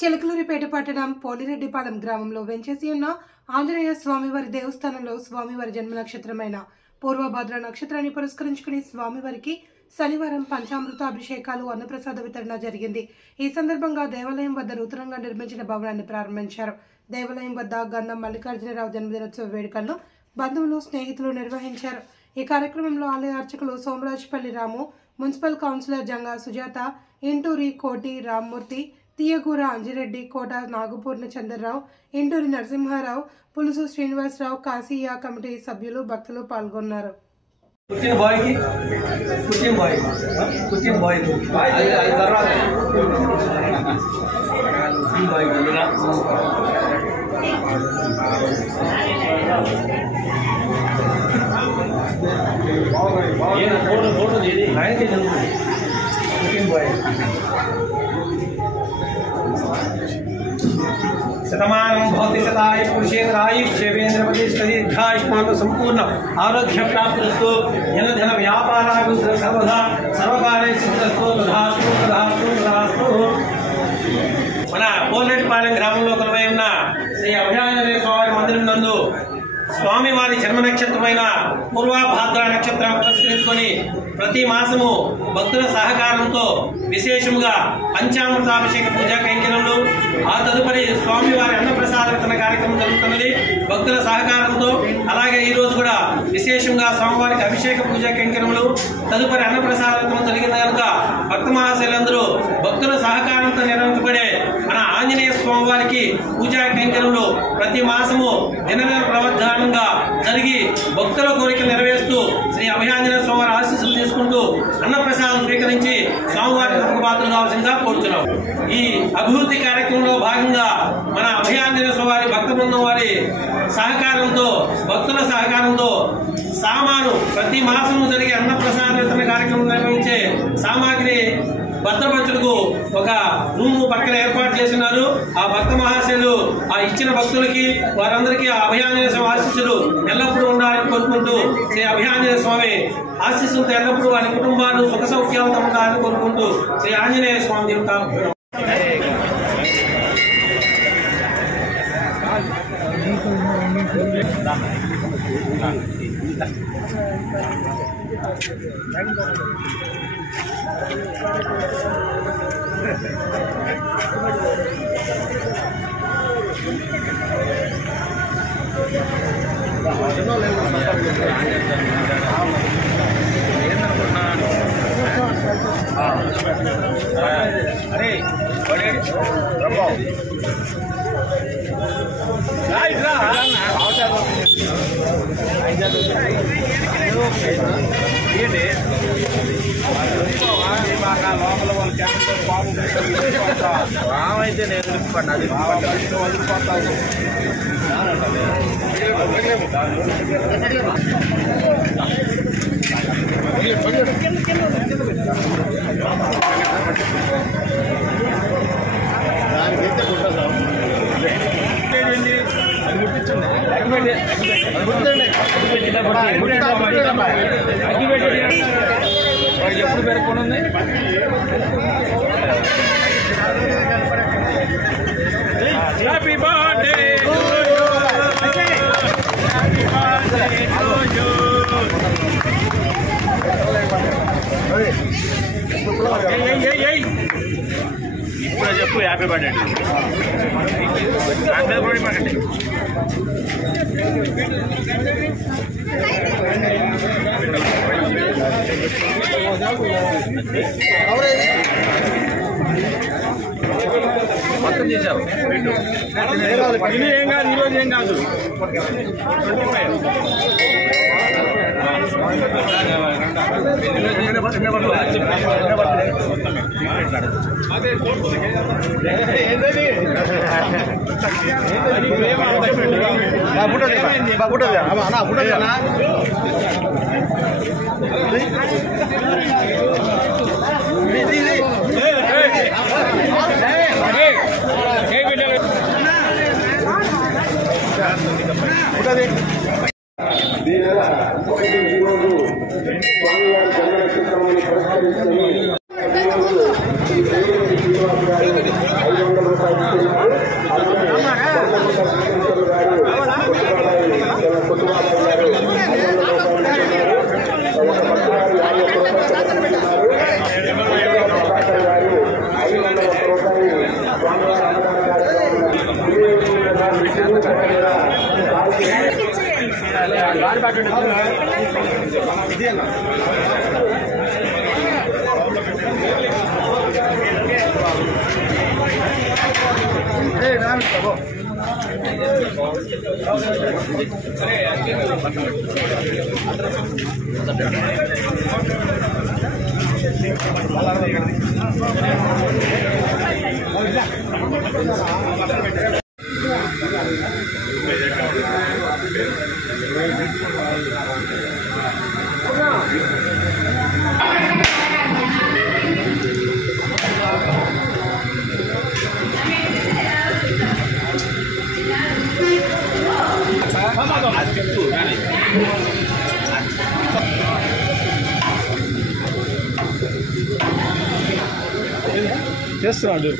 చిలకలూరిపేట పట్టణం పోలిరెడ్డిపాలెం గ్రామంలో వెంచేసి ఉన్న ఆంజనేయ స్వామివారి దేవస్థానంలో స్వామివారి జన్మ నక్షత్రమైన పూర్వభద్ర నక్షత్రాన్ని పురస్కరించుకుని స్వామివారికి శనివారం పంచామృత అభిషేకాలు అన్నప్రసాద వితరణ జరిగింది. ఈ సందర్భంగా దేవాలయం వద్ద నూతనంగా నిర్మించిన భవనాన్ని ప్రారంభించారు. దేవాలయం వద్ద గంధం మల్లికార్జునరావు జన్మదినోత్సవ వేడుకలను బంధువులు స్నేహితులు నిర్వహించారు. ఈ కార్యక్రమంలో ఆలయ అర్చకులు సోమరాజపల్లి రాము, మున్సిపల్ కౌన్సిలర్ జంగా సుజాత, ఇంటూరి కోటి రామ్మూర్తి, తీయగూర అంజిరెడ్డి, కోట నాగపూర్ణ చంద్రరావు, ఇంటూరి నరసింహారావు, పులుసు శ్రీనివాసరావు, కాశీయా కమిటీ సభ్యులు భక్తులు పాల్గొన్నారు. शतमानं भवति शताय पुरुषेन्द्रायुष्यवेन्द्रपतिष्ठदीर्घायुष्मान् संपूर्ण आरोग्य प्राप्तिरस्तु जनधन व्यापाराभिवृद्धिः सर्वदा सर्वकार्यैः सिद्धिरस्तु तथास्तु तथास्तु तथास्तु। మన పోలిరెడ్డిపాలెం గ్రామంలో కొలువై ఉన్న శ్రీ అభయాంజనేయ స్వామి మందిరం నందు స్వామివారి జన్మ నక్షత్రమైన పూర్వభాద్ర నక్షత్రం పురస్కరించుకొని ప్రతి మాసము భక్తుల సహకారంతో విశేషంగా పంచామృతాభిషేక పూజా కైంకర్యములు, ఆ తదుపరి స్వామివారి అన్నప్రసాద వితరణ కార్యక్రమం జరుగుతున్నది భక్తుల సహకారంతో. అలాగే ఈ రోజు కూడా విశేషంగా స్వామివారికి అభిషేక పూజా కైంకర్యములు, తదుపరి అన్నప్రసాద వితరణ జరిగింది కనుక భక్త మహాశైలందరూ భక్తుల సహకారంతో నిర్వహించబడే మన ఆంజనేయ స్వామివారికి పూజా కైంకర్యములు ప్రతి మాసము దినదిన ప్రవర్ధనంగా జరిగి భక్తుల కోరికలు నెరవేరుస్తూ శ్రీ అభయాంజనేయ స్వామివారి ఆశీస్సులు తీసుకుంటూ అన్నప్రసాదం స్వీకరించి స్వామివారికి పాత్రలు కావాల్సిందిగా కోరుతున్నాం. ఈ అభివృద్ధి కార్యక్రమంలో భాగంగా మన అభయాంజనేయ స్వామి భక్త బృందం వారి సహకారంతో, భక్తుల సహకారంతో సామాను ప్రతి మాసము జరిగే అన్నప్రసాద వితరణ కార్యక్రమం నిర్వహించే సామాగ్రి భద్రపరచుటకు ఒక రూము పక్కన ఏర్పాటు చేస్తున్నారు. ఆ భక్త మహాశయులు ఆ ఇచ్చిన భక్తులకి వారందరికీ ఆ అభయాంజనేయ స్వామి ఆశీస్సులు ఎల్లప్పుడూ ఉండాలని కోరుకుంటూ శ్రీ అభయాంజనేయ స్వామి ఆశీస్సులతో ఎల్లప్పుడూ వారి కుటుంబాలు సుఖ సౌఖ్యాలతో ఉండాలని కోరుకుంటూ శ్రీ ఆంజనేయ స్వామి యొక్క రామైతే నేను అది ఎప్పుడు పెరుగుతుంది. Happy birthday to you, happy birthday to you. ఇప్పుడు చెప్పు హ్యాపీ బర్త్డే పడండి. మొత్తం చేశావు ఇది ఏం కాదు, ఈరోజు ఏం కాదు. రూపాయలు చేస్తున్నాడు.